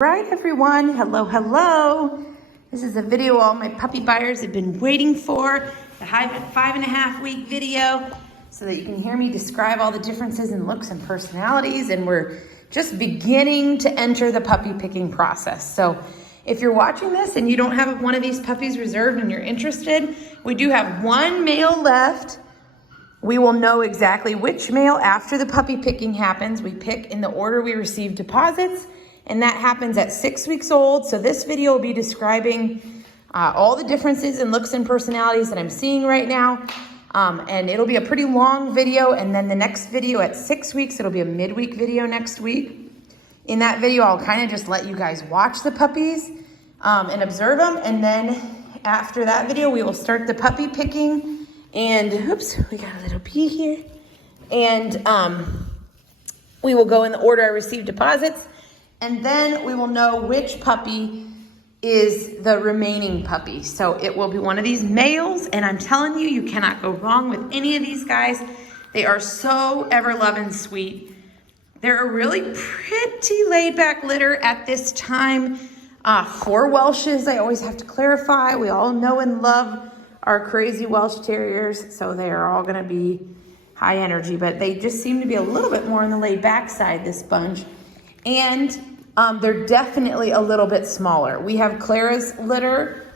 Right, everyone. Hello, hello. This is a video all my puppy buyers have been waiting for, the 5.5-week video, so that you can hear me describe all the differences in looks and personalities. And we're just beginning to enter the puppy picking process. So if you're watching this and you don't have one of these puppies reserved and you're interested, we do have one male left. We will know exactly which male after the puppy picking happens. We pick in the order we receive deposits, and that happens at 6 weeks old. So this video will be describing all the differences in looks and personalities that I'm seeing right now. And it'll be a pretty long video. And then the next video at 6 weeks, it'll be a midweek video next week. In that video, I'll kind of just let you guys watch the puppies and observe them. And then after that video, we will start the puppy picking. And oops, we got a little pee here. And we will go in the order I received deposits. And then we will know which puppy is the remaining puppy. So it will be one of these males, and I'm telling you, you cannot go wrong with any of these guys. They are so ever-loving sweet. They're a really pretty laid-back litter at this time. For Welshes, I always have to clarify, we all know and love our crazy Welsh Terriers, so they are all gonna be high energy, but they just seem to be a little bit more on the laid-back side, this bunch. And they're definitely a little bit smaller. We have Clara's litter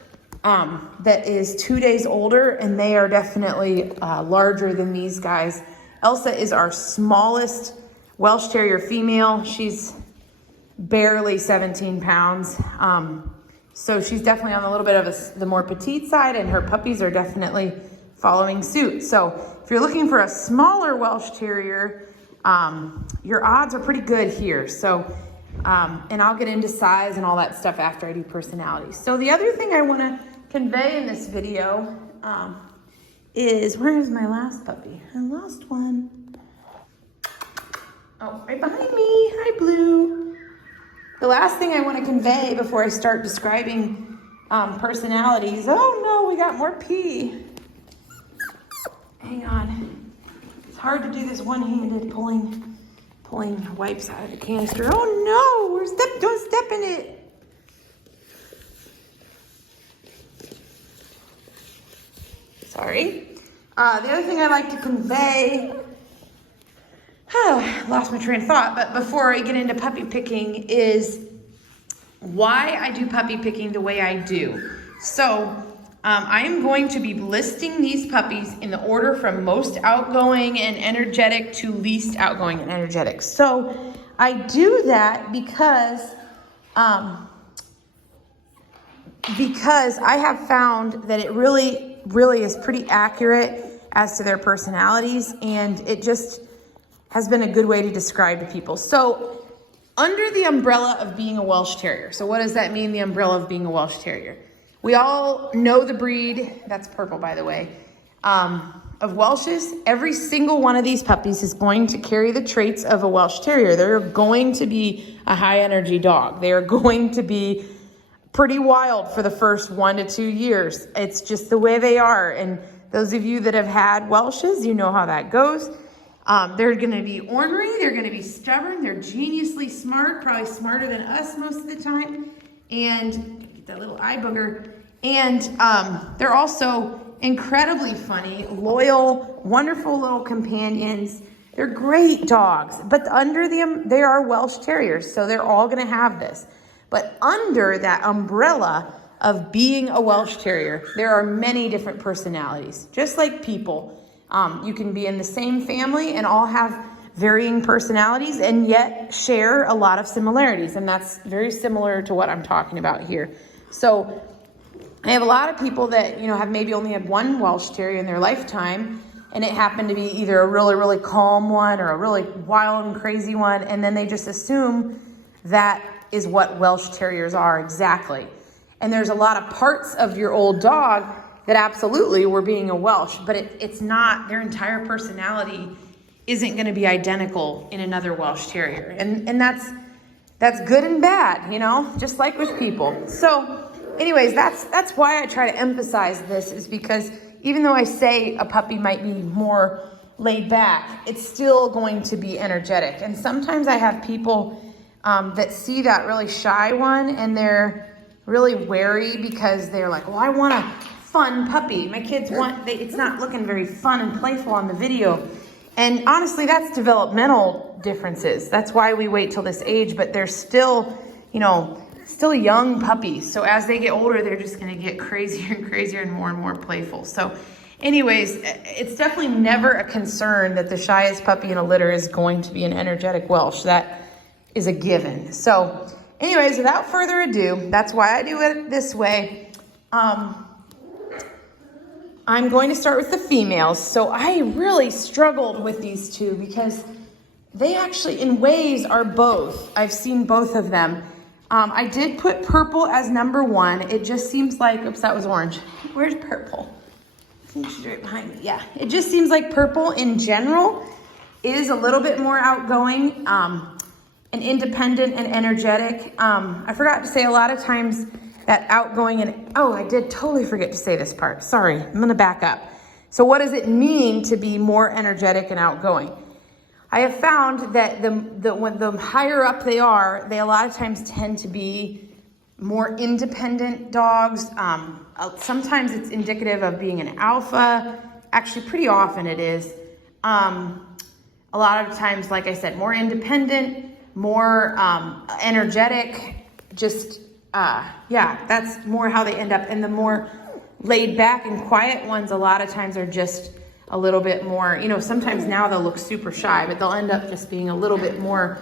that is 2 days older, and they are definitely larger than these guys. Elsa is our smallest Welsh Terrier female. She's barely 17 pounds. So she's definitely on a little bit of the more petite side, and her puppies are definitely following suit. So if you're looking for a smaller Welsh Terrier, your odds are pretty good here. So, and I'll get into size and all that stuff after I do personalities. So the other thing I want to convey in this video is, where's my last puppy? I lost one. Oh, right behind me. Hi, Blue. The last thing I want to convey before I start describing personalities. Oh no, we got more pee. Hang on. It's hard to do this one-handed pulling wipes out of the canister. Oh no, don't step in it. Sorry. The other thing I like to convey, I lost my train of thought, but before I get into puppy picking, is why I do puppy picking the way I do. So I am going to be listing these puppies in the order from most outgoing and energetic to least outgoing and energetic. So I do that because I have found that it really is pretty accurate as to their personalities, and it just has been a good way to describe to people. So under the umbrella of being a Welsh Terrier. So what does that mean, the umbrella of being a Welsh Terrier? We all know the breed, that's purple by the way, of Welshes. Every single one of these puppies is going to carry the traits of a Welsh Terrier. They're going to be a high energy dog. They are going to be pretty wild for the first 1 to 2 years. It's just the way they are. And those of you that have had Welshes, you know how that goes. They're gonna be ornery, they're gonna be stubborn, they're geniusly smart, probably smarter than us most of the time. And get that little eye booger. And they're also incredibly funny, loyal, wonderful little companions. They're great dogs, but under them, they are Welsh Terriers, so they're all gonna have this. But under that umbrella of being a Welsh Terrier, there are many different personalities, just like people. You can be in the same family and all have varying personalities and yet share a lot of similarities. And that's very similar to what I'm talking about here. So I have a lot of people that, have maybe only had one Welsh Terrier in their lifetime, and it happened to be either a really calm one or a really wild and crazy one. And then they just assume that is what Welsh Terriers are exactly. And there's a lot of parts of your old dog that absolutely were being a Welsh, but it's not, their entire personality isn't gonna be identical in another Welsh Terrier. And that's good and bad, just like with people. So anyways, that's why I try to emphasize this, is because even though I say a puppy might be more laid back, it's still going to be energetic. And sometimes I have people that see that really shy one, and they're really wary because they're like, well, I want a fun puppy. My kids want, it's not looking very fun and playful on the video. And honestly, that's developmental differences. That's why we wait till this age, but they're still, you know, still young puppies. So as they get older, they're just gonna get crazier and crazier and more playful. So anyways, it's definitely never a concern that the shyest puppy in a litter is going to be an energetic Welsh. That is a given. So anyways, without further ado, that's why I do it this way. I'm going to start with the females. So I really struggled with these two because they actually in ways are both. I've seen both of them. I did put purple as number 1. It just seems like, oops, that was orange. Where's purple? I think she's right behind me. Yeah, it just seems like purple in general is a little bit more outgoing and independent and energetic. I forgot to say a lot of times that outgoing and, oh, I did totally forget to say this part. Sorry, I'm gonna back up. So what does it mean to be more energetic and outgoing? I have found that when the higher up they are, they a lot of times tend to be more independent dogs. Sometimes it's indicative of being an alpha. Actually, pretty often it is. A lot of times, like I said, more independent, more energetic, just, yeah, that's more how they end up. And the more laid back and quiet ones, a lot of times are just a little bit more, you know, sometimes now they'll look super shy, but they'll end up just being a little bit more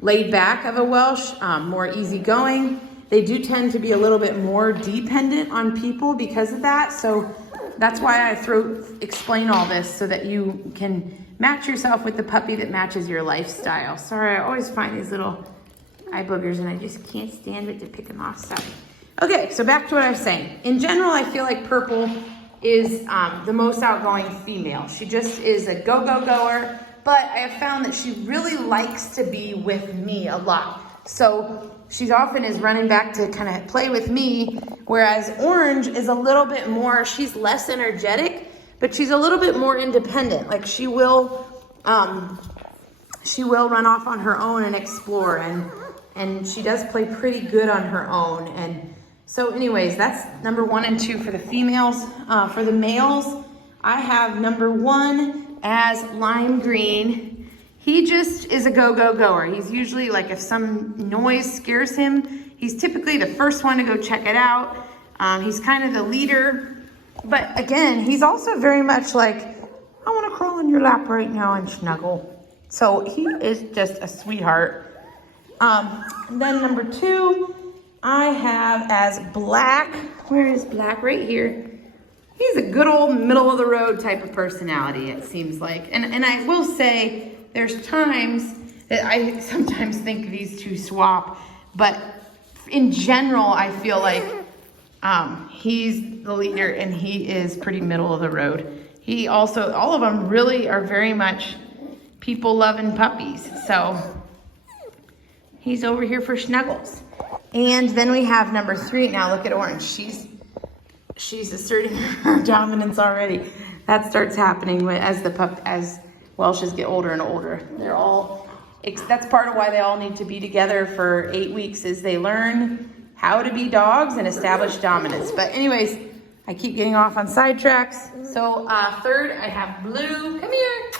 laid back of a Welsh, more easygoing. They do tend to be a little bit more dependent on people because of that. So that's why I explain all this so that you can match yourself with the puppy that matches your lifestyle. Sorry, I always find these little eye boogers and I just can't stand it to pick them off. Sorry. Okay, so back to what I was saying. In general, I feel like purple is the most outgoing female. She just is a go-go-goer, but I have found that she really likes to be with me a lot. So she often is running back to kind of play with me, whereas Orange is a little bit more, she's less energetic, but she's a little bit more independent. Like she will run off on her own and explore, and she does play pretty good on her own. And so anyways, that's number 1 and 2 for the females. For the males, I have number 1 as lime green. He just is a go-go-goer. He's usually like, if some noise scares him, he's typically the first one to go check it out. He's kind of the leader. But again, he's also very much like, I want to crawl in your lap right now and snuggle. So he is just a sweetheart. And then number 2, I have as black. Where is black? Right here. He's a good old middle of the road type of personality, it seems like. And I will say, there's times that I sometimes think these two swap, but in general, I feel like he's the leader and he is pretty middle of the road. He also, all of them really are very much people-loving puppies. So he's over here for snuggles. And then we have number 3. Now look at Orange. She's asserting her dominance already. That starts happening as Welshes get older and older. They're all, that's part of why they all need to be together for 8 weeks, is they learn how to be dogs and establish dominance. But anyways, I keep getting off on sidetracks. So 3rd, I have Blue. Come here.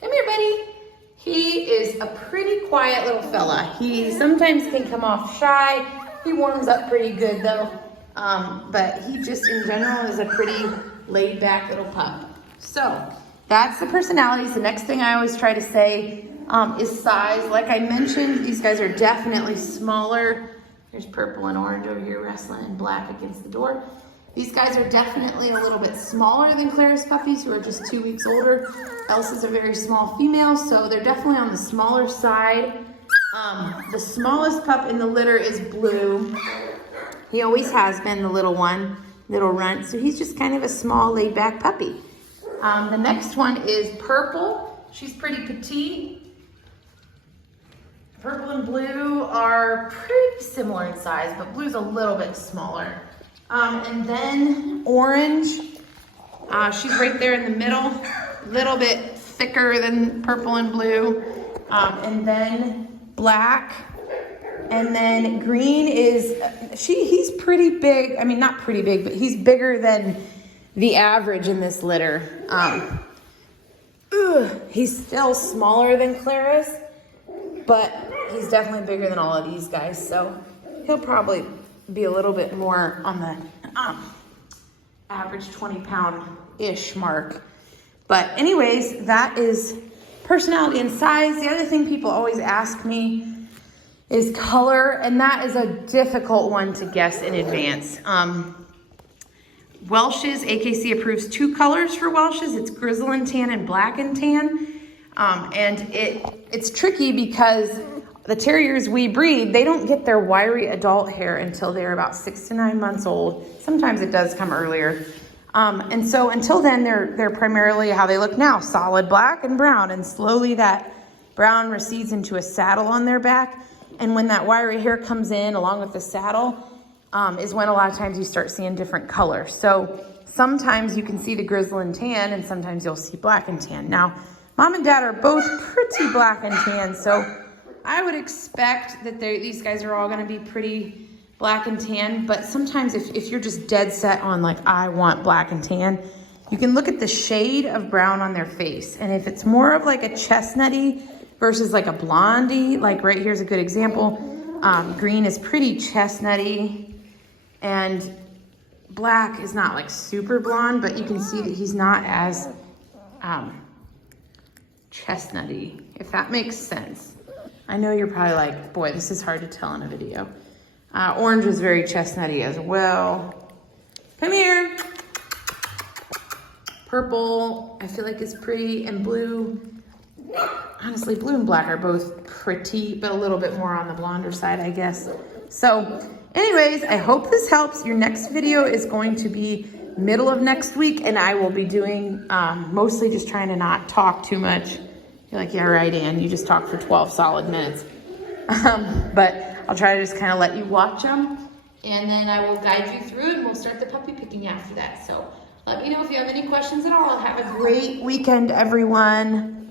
Come here, buddy. He is a pretty quiet little fella. He sometimes can come off shy. He warms up pretty good though. But he just in general is a pretty laid back little pup. So that's the personalities. The next thing I always try to say is size. Like I mentioned, these guys are definitely smaller. There's purple and orange over here wrestling and black against the door. These guys are definitely a little bit smaller than Clara's puppies, who are just 2 weeks older. Elsa's a very small female, so they're definitely on the smaller side. The smallest pup in the litter is Blue. He always has been the little one, little runt, so he's just kind of a small, laid-back puppy. The next one is Purple. She's pretty petite. Purple and Blue are pretty similar in size, but Blue's a little bit smaller. And then Orange, she's right there in the middle, a little bit thicker than Purple and Blue. And then black, and then green is, he's pretty big. I mean, not pretty big, but he's bigger than the average in this litter. He's still smaller than Clara's, but he's definitely bigger than all of these guys. So he'll probably be a little bit more on the average 20-pound-ish mark. But anyways, that is personality and size. The other thing people always ask me is color, and that is a difficult one to guess in advance. Welshes, AKC approves 2 colors for Welshes. It's grizzle and tan and black and tan. And it's tricky because the terriers we breed, they don't get their wiry adult hair until they're about 6 to 9 months old. Sometimes it does come earlier. And so until then, they're primarily how they look now, solid black and brown. And slowly that brown recedes into a saddle on their back. And when that wiry hair comes in along with the saddle, is when a lot of times you start seeing different colors. So sometimes you can see the grizzle and tan, and sometimes you'll see black and tan. Now, mom and dad are both pretty black and tan, so I would expect that these guys are all gonna be pretty black and tan, but sometimes if you're just dead set on like, I want black and tan, you can look at the shade of brown on their face. And if it's more of like a chestnutty versus like a blondie, like right here's a good example. Green is pretty chestnutty, and black is not like super blonde, but you can see that he's not as chestnutty, if that makes sense. I know you're probably like, boy, this is hard to tell in a video. Orange is very chestnutty as well. Come here. Purple, I feel like is pretty, and blue. Honestly, blue and black are both pretty, but a little bit more on the blonder side, I guess. So anyways, I hope this helps. Your next video is going to be middle of next week, and I will be doing mostly just trying to not talk too much. You're like, yeah, right, Ann, you just talked for 12 solid minutes. But I'll try to just kind of let you watch them, and then I will guide you through it, and we'll start the puppy picking after that. So let me know if you have any questions at all. Have a great weekend, everyone.